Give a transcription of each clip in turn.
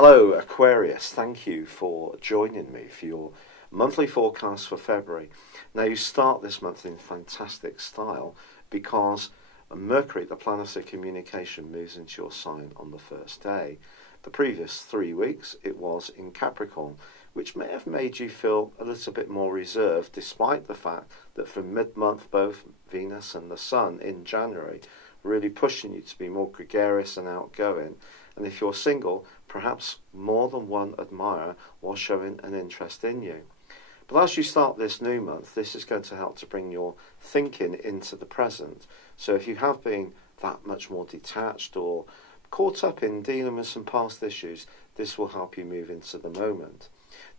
Hello Aquarius, thank you for joining me for your monthly forecast for February. Now you start this month in fantastic style because Mercury, the planet of communication, moves into your sign on the first day. The previous 3 weeks it was in Capricorn, which may have made you feel a little bit more reserved despite the fact that from mid-month both Venus and the Sun in January really pushing you to be more gregarious and outgoing. And if you're single, perhaps more than one admirer was showing an interest in you. But as you start this new month, this is going to help to bring your thinking into the present. So if you have been that much more detached or caught up in dealing with some past issues, this will help you move into the moment.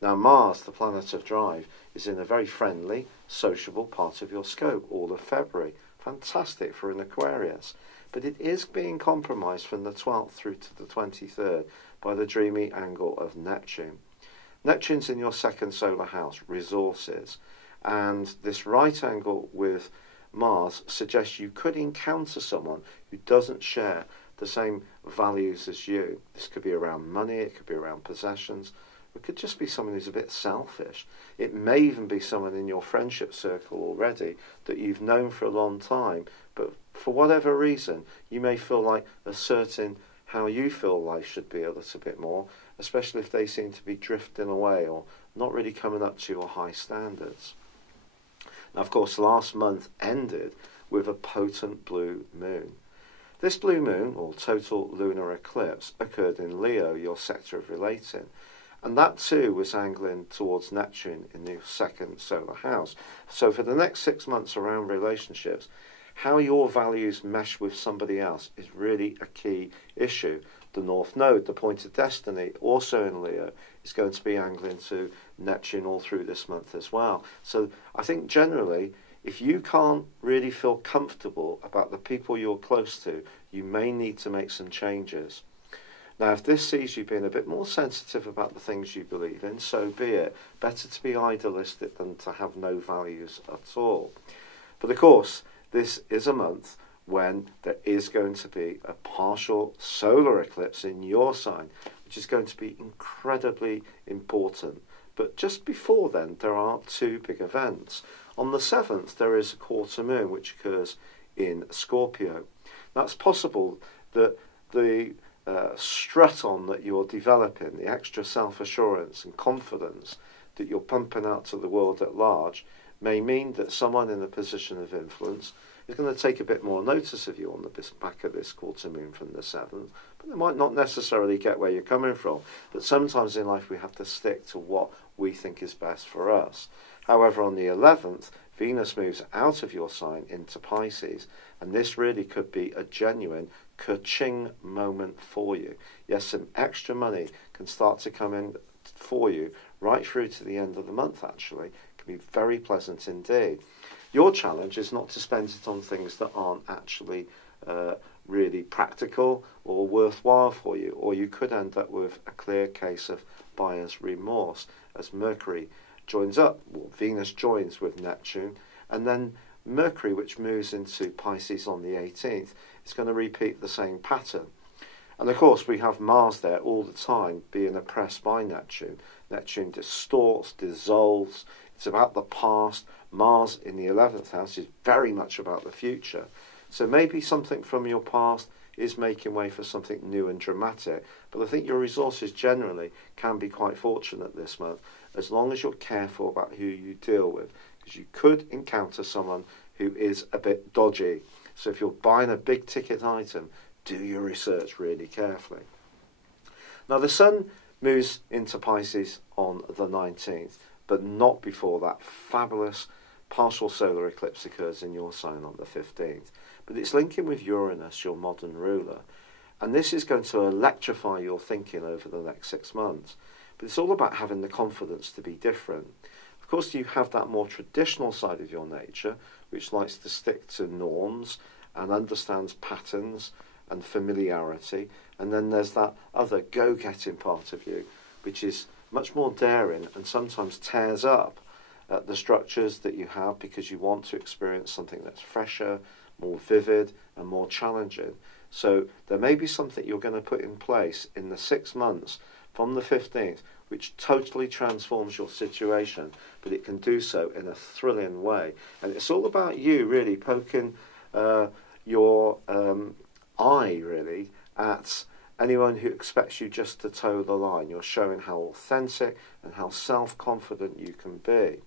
Now Mars, the planet of drive, is in a very friendly, sociable part of your scope all of February. Fantastic for an Aquarius. But it is being compromised from the 12th through to the 23rd by the dreamy angle of Neptune. Neptune's in your second solar house, resources, and this right angle with Mars suggests you could encounter someone who doesn't share the same values as you. This could be around money, it could be around possessions, it could just be someone who's a bit selfish. It may even be someone in your friendship circle already that you've known for a long time, but for whatever reason, you may feel like asserting how you feel life should be a little bit more, especially if they seem to be drifting away or not really coming up to your high standards. Now, of course, last month ended with a potent blue moon. This blue moon, or total lunar eclipse, occurred in Leo, your sector of relating. And that too was angling towards Neptune in the second solar house. So for the next 6 months around relationships, how your values mesh with somebody else is really a key issue. The North Node, the point of destiny, also in Leo, is going to be angling to Neptune all through this month as well. So I think generally, if you can't really feel comfortable about the people you're close to, you may need to make some changes. Now, if this sees you being a bit more sensitive about the things you believe in, so be it. Better to be idealistic than to have no values at all. But of course, this is a month when there is going to be a partial solar eclipse in your sign, which is going to be incredibly important. But just before then, there are two big events. On the 7th, there is a quarter moon, which occurs in Scorpio. Now, it's possible that the strut on that you're developing, the extra self-assurance and confidence that you're pumping out to the world at large, may mean that someone in a position of influence is going to take a bit more notice of you on the back of this quarter moon from the 7th, but they might not necessarily get where you're coming from. But sometimes in life we have to stick to what we think is best for us. However, on the 11th, Venus moves out of your sign into Pisces, and this really could be a genuine ka-ching moment for you. Yes, some extra money can start to come in for you right through to the end of the month, actually. It can be very pleasant indeed. Your challenge is not to spend it on things that aren't actually really practical or worthwhile for you, or you could end up with a clear case of buyer's remorse as Mercury joins up, well, Venus joins with Neptune, and then Mercury, which moves into Pisces on the 18th, is going to repeat the same pattern. And of course, we have Mars there all the time being oppressed by Neptune. Neptune distorts, dissolves. It's about the past. Mars in the 11th house is very much about the future. So maybe something from your past is making way for something new and dramatic. But I think your resources generally can be quite fortunate this month, as long as you're careful about who you deal with, because you could encounter someone who is a bit dodgy. So if you're buying a big ticket item, do your research really carefully. Now the Sun moves into Pisces on the 19th, but not before that fabulous partial solar eclipse occurs in your sign on the 15th. But it's linking with Uranus, your modern ruler, and this is going to electrify your thinking over the next 6 months. But it's all about having the confidence to be different. Of course, you have that more traditional side of your nature, which likes to stick to norms and understands patterns and familiarity. And then there's that other go-getting part of you, which is much more daring and sometimes tears up the structures that you have because you want to experience something that's fresher, more vivid and more challenging. So there may be something you're going to put in place in the 6 months from the 15th, which totally transforms your situation, but it can do so in a thrilling way. And it's all about you really poking your eye really at anyone who expects you just to toe the line. You're showing how authentic and how self-confident you can be.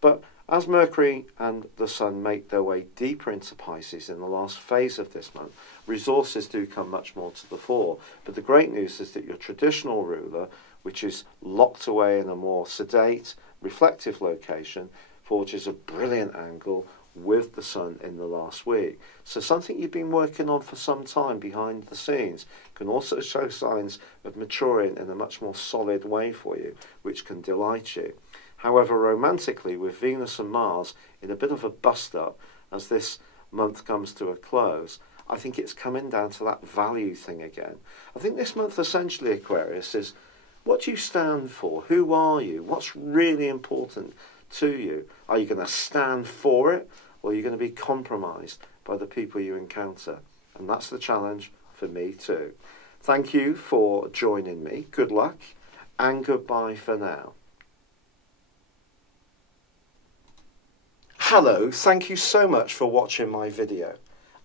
But as Mercury and the Sun make their way deeper into Pisces in the last phase of this month, resources do come much more to the fore. But the great news is that your traditional ruler, which is locked away in a more sedate, reflective location, forges a brilliant angle with the Sun in the last week. So something you've been working on for some time behind the scenes can also show signs of maturing in a much more solid way for you, which can delight you. However, romantically, with Venus and Mars in a bit of a bust-up as this month comes to a close, I think it's coming down to that value thing again. I think this month, essentially, Aquarius, is what do you stand for? Who are you? What's really important to you? Are you going to stand for it, or are you going to be compromised by the people you encounter? And that's the challenge for me too. Thank you for joining me. Good luck, and goodbye for now. Hello, thank you so much for watching my video.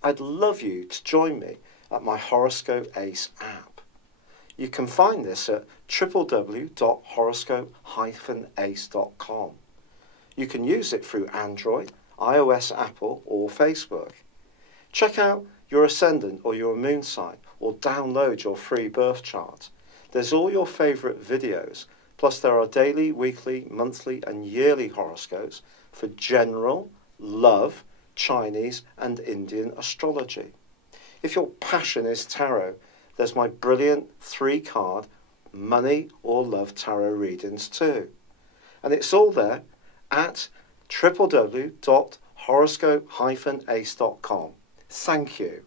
I'd love you to join me at my Horoscope Ace app. You can find this at www.horoscope-ace.com. You can use it through Android, iOS, Apple or Facebook. Check out your ascendant or your moon sign or download your free birth chart. There's all your favourite videos, plus there are daily, weekly, monthly and yearly horoscopes for general, love, Chinese and Indian astrology. If your passion is tarot, there's my brilliant 3-card money or love tarot readings too. And it's all there at www.horoscope-ace.com. Thank you.